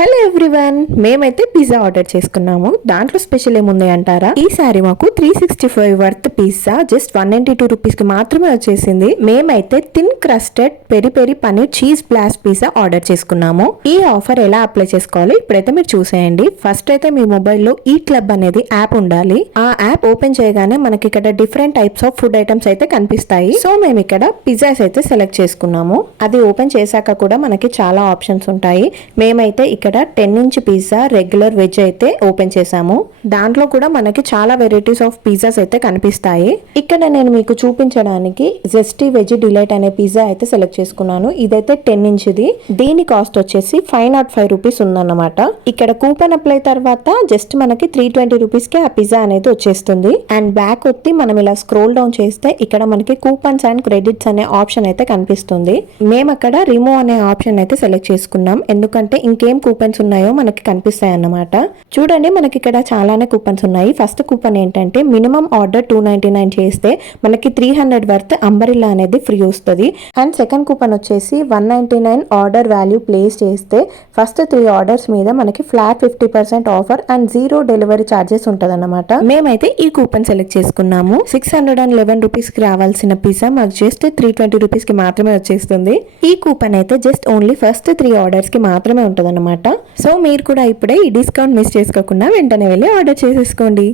Hello everyone, మేమైతే pizza order చేసుకున్నాము. దాంట్లో స్పెషల్ ఏముంది అంటారా, ఈసారి మాకు 365 వర్త్ పిజ్జా జస్ట్ 192 రూపీస్ కి మాత్రమే వచ్చేసింది. మేమైతే thin crusted peri peri paneer cheese blast pizza order చేసుకున్నాము. ఈ ఆఫర్ ఎలా అప్లై చేసుకోవాలి ఇప్పుడైతే మీరు చూసేయండి. ఫస్ట్ అయితే మీ మొబైల్లో ఈ క్లబ్ అనేది యాప్ ఉండాలి. ఆ యాప్ ఓపెన్ చేయగానే మనకి ఇక్కడ different types of food items అయితే కనిపిస్తాయి. సో మేము ఇక్కడ పిజ్జాస్ అయితే సెలెక్ట్ చేసుకున్నాము. అది ఓపెన్ చేశాక కూడా మనకి చాలా ఆప్షన్స్ ఉంటాయి. మేమైతే ఇక్కడ 10 ఇంచ్ పిజ్జా రెగ్యులర్ వెజ్ అయితే ఓపెన్ చేసాము. దాంట్లో కూడా మనకి చాలా వెరైటీస్ ఆఫ్ పిజ్జాస్ అయితే కనిపిస్తాయి. ఇక్కడ నేను మీకు చూపించడానికి జెస్టీ వెజ్ డిలైట్ అనే పిజ్జా అయితే సెలెక్ట్ చేసుకున్నాను. ఇదైతే 10 ఇంచ్ది. దీని కాస్ట్ వచ్చేసి 505 రూపీస్ ఉందన్నమాట. ఇక్కడ కూపన్ అప్లై తర్వాత జస్ట్ మనకి 320 రూపీస్ కి ఆ పిజ్జా అనేది వచ్చేస్తుంది. అండ్ బ్యాక్ వచ్చి మనం ఇలా స్క్రోల్ డౌన్ చేస్తే ఇక్కడ మనకి కూపన్స్ అండ్ క్రెడిట్స్ అనే ఆప్షన్ అయితే కనిపిస్తుంది. మేము అక్కడ రిమూవ్ అనే ఆప్షన్ అయితే సెలెక్ట్ చేసుకున్నాం. ఎందుకంటే ఇంకేం కూపన్స్ ఉన్నాయో మనకి కనిపిస్తాయి అన్నమాట. చూడండి, మనకి ఇక్కడ చాలానే కూపన్స్ ఉన్నాయి. ఫస్ట్ కూపన్ ఏంటంటే మినిమం ఆర్డర్ 299 చేస్తే మనకి 300 వర్త్ అంబరిల్లా అనేది ఫ్రీ వస్తుంది. అండ్ సెకండ్ కూపన్ వచ్చేసి 199 ఆర్డర్ వాల్యూ ప్లేస్ చేస్తే ఫస్ట్ 3 ఆర్డర్స్ మీద మనకి flat 50% offer and 0 delivery charges ఉంటుంది అన్నమాట. మేమైతే ఈ కూపన్ సెలెక్ట్ చేసుకున్నాము. 611 రూపీస్ కి రావాల్సిన పిజ్జా మాకు జస్ట్ 320 రూపీస్ కి మాత్రమే వచ్చేస్తుంది. ఈ కూపన్ అయితే జస్ట్ ఓన్లీ ఫస్ట్ 3 ఆర్డర్స్ కి మాత్రమే ఉంటుంది అన్నమాట. సో మీరు కూడా ఇప్పుడే ఈ డిస్కౌంట్ మిస్ చేసుకోకుండా వెంటనే వెళ్ళి ఆర్డర్ చేసేసుకోండి.